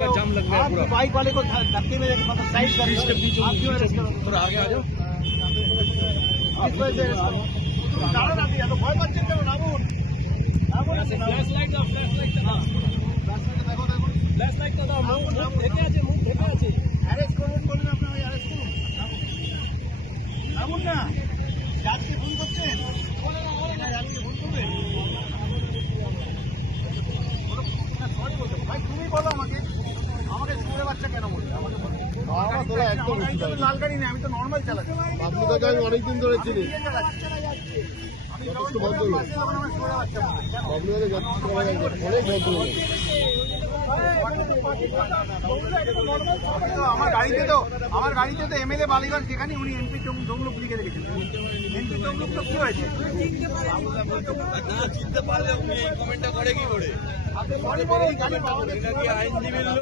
जाम लग गया आप पूरा बाइक वाले को धक्के में मतलब साइड कर बीस के बीच आप क्यों arrest करो? थोड़ा आगे आ जाओ किस वजह से arrest करो? দাঁড়ান আপনি, এত ভয় পাচ্ছেন কেন? নামুন। নামুন, নামুন। फ्लैश लाइट দাও ফ্ল্যাশ লাইট দাও রাস্তাটা দেখো, দেখো। ফ্ল্যাশ লাইট দাও মুখ মুখ ঢেকে আছে মুখ ঢেকে আছে Arrest করবেন বলুন আপনারা, ওই arrest করুন। নামুন। নামুন না। বাচ্চা কেন বলবে আমাকে আমার তোলা একদম তো লাল গাড়ি নেই আমি তো নর্মাল চালাচ্ছি। আপনাকে আমি অনেকদিন ধরে চিনি। আমি যখন। তখন আমার বাচ্চা অনেক তো গাড়িতে তো আমার গাড়িতে তো এমএলএ বালিগঞ্জ যেখানে উনি এমপি তমলুক লিখে রেখেছেন। এমপি তমলুক তো কি হয়েছে? চিনতে পারলে উনি এই কমেন্টটা করে কি করে? গাড়ি পাওয়া আইনজীবীর লোক?